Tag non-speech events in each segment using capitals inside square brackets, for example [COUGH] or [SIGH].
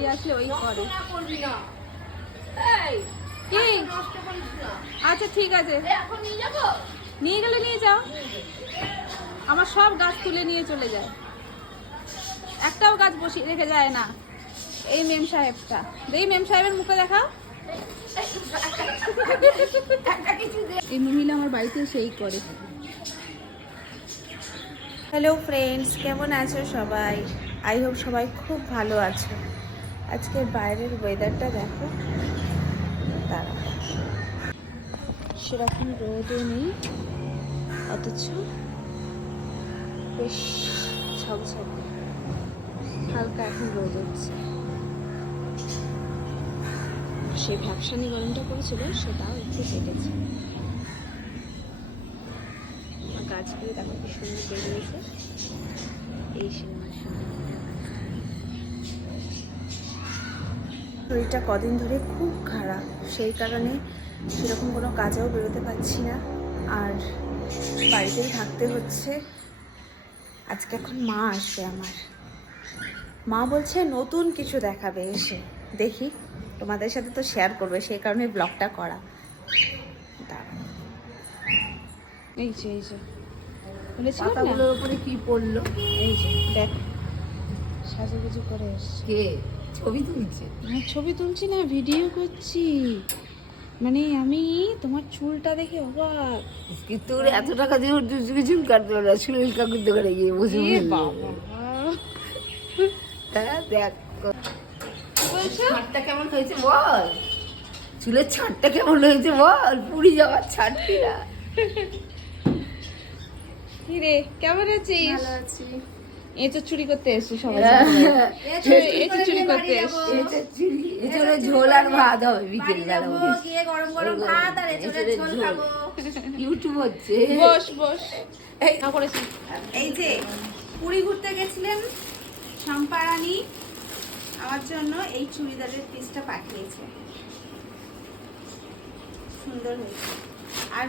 বাড়ি আসলে ওই করে কি? আচ্ছা ঠিক আছে। নিয়ে গেলে নিয়ে যাও। আমার সব গাছ তুলে নিয়ে চলে যায়। একটাও গাছ বসিয়ে রেখে যায় না। এই মেম সাহেবটা। এই মেম সাহেবের মুখে দেখাও। এই মহিলা আমার বাড়িতে সেই করে। হ্যালো ফ্রেন্ডস কেমন আছো সবাই? আই হোপ সবাই খুব ভালো আছো। আজকে বাইরের ওয়েদারটা দেখো। দাঁড়া সেরকম রোদও নেই, অথচ বেশ ঝকঝকে। হালকা এখন রোদ হচ্ছে। সেই ভ্যাপসানি গরমটা পড়েছিল, সেটাও একটু কেটেছে। গাছগুলো দেখো কি সুন্দর বেরিয়েছে। এই সিনেমার শরীরটা কদিন ধরে খুব খারাপ। সেই কারণে সেরকম কোনো কাজেও বেরোতে পারছি না। আর বাড়িতেই থাকতে হচ্ছে। আজকে এখন মা আসবে আমার। মা বলছে নতুন কিছু দেখাবে এসে। দেখি তোমাদের সাথে তো শেয়ার করবে সেই কারণে ব্লগটা করা। এই যে এই যে। পাতাগুলোর উপরে কি পড়ল? এই যে দেখ। সাজুগুজু করে এসছে। কে? ছবি তুলছে? না ছবি তুলছি না ভিডিও করছি। মানে আমি তোমার চুলটা দেখে অবাক। কি তোর এত টাকা দিয়ে ওর দুটো কিছু কাটতে পারবে সুনীল কাকুর দোকানে গিয়ে বসে হ্যাঁ দেখ। বলছো? ছাড়টা কেমন হয়েছে বল। চুলের ছাড়টা কেমন হয়েছে বল পুরি যাওয়ার ছাড়টি না কি রে কেমন আছিস? আছি। এঁচো চুরি করতে এসছি সবাই। এঁচো চুরি করতে এসছি। এছাড়া ঝোল আর ভাত হবে বিকেল বেলা গরম গরম ভাত আর এঁচোড়ের ঝোল খাব। ইউটিউব হচ্ছে। বস বস। এই না করেছি। এই যে পুরী ঘুরতে গেছিলেন আমার জন্য এই চুড়িদারের পিসটা পাঠিয়েছে। সুন্দর হয়েছে। আর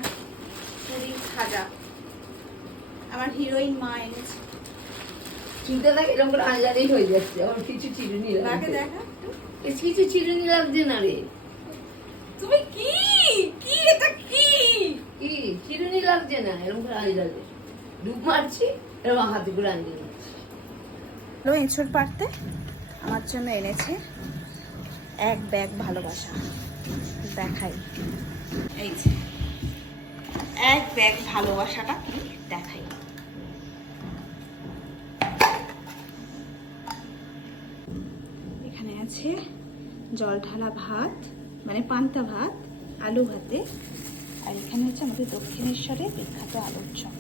পুরীর খাজা আমার হিরোইন মা এনেছে। চিন্তাটা এরকম করে আজারেই হয়ে যাচ্ছে আমার কিছু চিরুনি লাগছে কিছু চিরুনি লাগছে না রে। তুমি কি? কি এটা কি? কি? চিরুনি লাগছে না এরকম করে আজারে ডুব মারছি এরকম হাতে করে মারছি হ্যালো এঁচড় পারতে? আমার জন্য এনেছে এক ব্যাগ ভালোবাসা। দেখাই। এই যে এক ব্যাগ ভালোবাসাটা কি? দেখাই। আছে জল ঢালা ভাত মানে পান্তা ভাত, আলু ভাতে। আর এখানে হচ্ছে আমাদের দক্ষিণেশ্বরের বিখ্যাত আলুর চপ।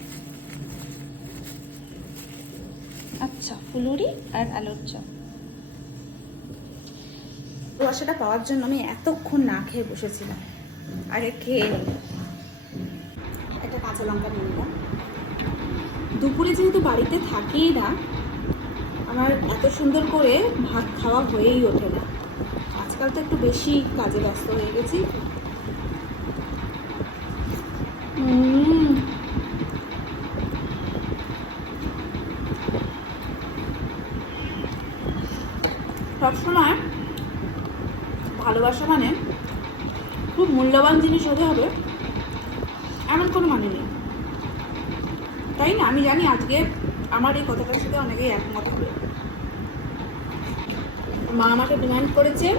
আচ্ছা ফুলুরি আর আলুর চপ। কুয়াশাটা পাওয়ার জন্য আমি এতক্ষণ না খেয়ে বসেছিলাম। আগে খেয়ে একটা কাঁচা লঙ্কা নিয়ে নিলাম। দুপুরে যেহেতু বাড়িতে থাকেই না আমার এত সুন্দর করে ভাত খাওয়া হয়েই ওঠে না। আজকাল তো একটু বেশি কাজে ব্যস্ত হয়ে গেছি। সবসময় ভালোবাসা মানে খুব মূল্যবান জিনিস হতে হবে, এমন কোনো মানে নেই। তাই না? আমি জানি আজকে আমার এই কথাটার সাথে অনেকেই একমত হবে মা আমাকে ডিমান্ড করেছে,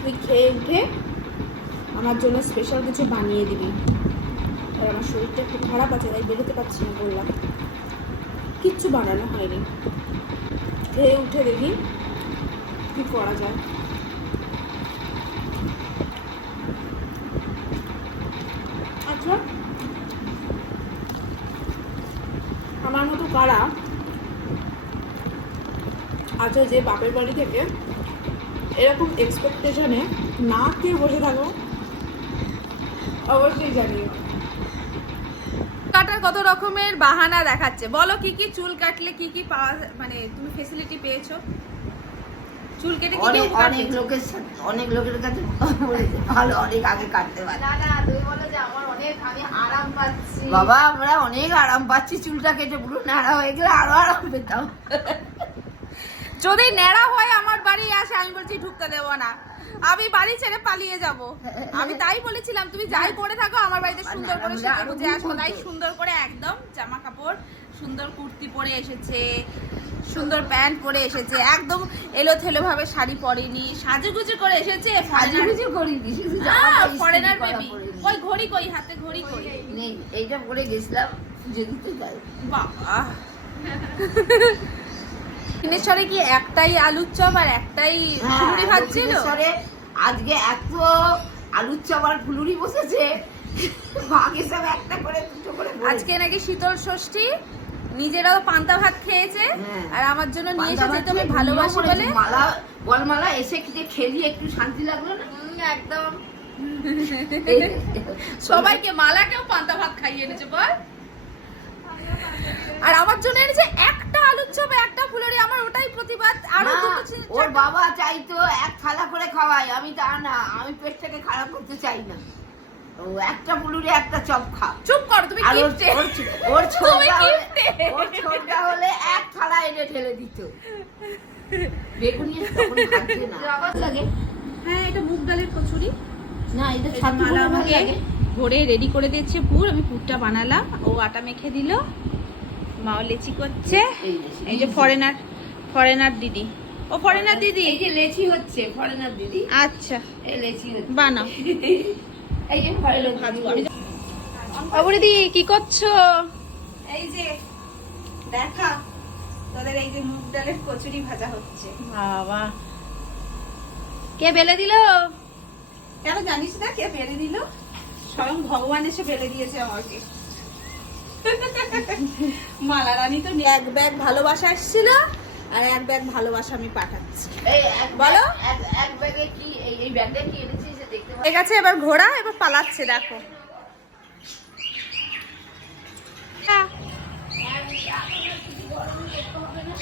তুই খেয়ে উঠে আমার জন্য স্পেশাল কিছু বানিয়ে দিবি। আর আমার শরীরটা একটু খারাপ আছে, তাই বেরোতে পারছি না বললাম। কিচ্ছু বানানো হয়নি। খেয়ে উঠে দেখি কি করা যায় আচ্ছা আমার মতো কারা আচ্ছা যে বাপের বাড়ি থেকে এরকম এক্সপেকটেশনে না খেয়ে বসে থাকো অবশ্যই জানিও। কাটার কত রকমের বাহানা দেখাচ্ছে? বলো কি কি চুল কাটলে কি কি পাওয়া মানে তুমি ফেসিলিটি পেয়েছ? চুল কেটে কি কি অনেক অনেক লোকের অনেক লোকের কাছে ভালো অনেক আগে কাটতে পারে। না না তুমি বলো যে আমার অনেক আমি আরাম পাচ্ছি। বাবা আমরা অনেক আরাম পাচ্ছি চুলটা কেটে পুরো নাড়া হয়ে গেলে আরও আরাম পেতাম। যদি ন্যাড়া হয় আমার বাড়ি আসে আমি বলছি ঢুকতে দেবো না। আমি বাড়ি ছেড়ে পালিয়ে যাব। আমি তাই বলেছিলাম তুমি যাই পরে থাকো আমার বাড়িতে সুন্দর করে সেজে গুজে আসো। তাই সুন্দর করে একদম জামা কাপড় সুন্দর কুর্তি পরে এসেছে সুন্দর প্যান্ট পরে এসেছে একদম এলো থেলো ভাবে শাড়ি পরেনি সাজুগুজু করে এসেছে সাজুগুজু করিনি ফরেনার বেবি পরেনি। ওই ঘড়ি কই হাতে ঘড়ি কই? নেই এইটা পরে গেছিলাম দিতে যাই। বাবা। দক্ষিণেশ্বরে কি একটাই আলুর চপ আর একটাই হ্যাঁ, ফুলুরি ভাত ছিল? আজকে এত আলুর চপ আর ফুলুরি বসেছে। ভাগে সব একটা করে দুটো করে আজকে নাকি শীতল ষষ্ঠী নিজেরাও পান্তা ভাত খেয়েছে হ্যাঁ। আর আমার জন্য নিয়ে এসেছে তুমি ভালোবাসি বলে। মালা বলমালা এসে কি যে খেলি একটু শান্তি লাগল না? একদম। সবাইকে মালাকেও পান্তা ভাত খাইয়ে এনেছে বল। আর আমার জন্য এনেছে একটা আলুর চপ একটা ফুলুরি আমার ওটাই প্রতিবাদ। আরও ওর বাবা চাইতো এক থালা করে খাওয়াই আমি তা না আমি পেটটাকে খারাপ করতে চাই না। ও একটা পুলুরে একটা চপ খা চুপ করো তুমি গিফটে ওর ছোটটা হলে ওর ছোটটা হলে এক থালা এনে ঢেলে দিত। বেগুনি তখন ভাজছে না। লাগে হ্যাঁ এটা মুগ ডালের কচুরি। না এটা মালা আমাকে ভোরে রেডি করে দিয়েছে পুর। আমি পুরটা বানালাম। ও আটা মেখে দিল। মাও লেচি করছে। এই যে ফরেনার ফরেনার দিদি। ও ফরেনার দিদি? এই যে লেচি হচ্ছে ফরেনার দিদি। আচ্ছা। এই লেচি হচ্ছে। বানাও। [LAUGHS] এই যে ফরেনার ভাজবো বাবু দিদি কি করছ? এই যে দেখা। তোদের এই যে মুগ ডালের কচুরি ভাজা হচ্ছে। বাবা। কে বেলে দিল? কেন জানিস না কে বেলে দিল? স্বয়ং ভগবান এসে বেলে দিয়েছে আমাকে। মালা রানী তো এক ব্যাগ ভালোবাসা এসেছিল আর এক ব্যাগ ভালোবাসা আমি পাঠাচ্ছি। বলো? এক ব্যাগে কি এই এই ব্যাগে কি এনেছিস দেখতে ঠিক আছে এবার ঘোড়া এবার পালাচ্ছে দেখো। হ্যাঁ।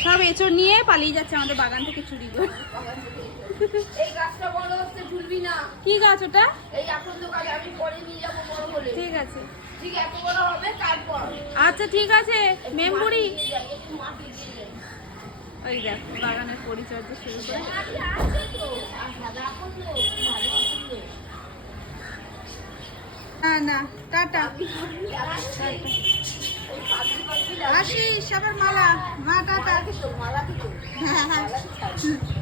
সব এঁচড় নিয়ে পালিয়ে যাচ্ছে আমাদের বাগান থেকে চুরি করে। গাছটা বড় হচ্ছে ঝুলবি না। কি গাছ ওটা? এই আকন্দ গাছ আমি পরে নিয়ে যাব বড় হলে। ঠিক আছে। ঠিক এত বড় হবে তারপর। আচ্ছা ঠিক আছে। মেমবুড়ি। ওই দেখ বাগানের পরিচর্যা শুরু করে। আকন্দ। না না টাটা। আসিস আবার মালা। মা টাটা। হ্যাঁ হ্যাঁ। [LAUGHS]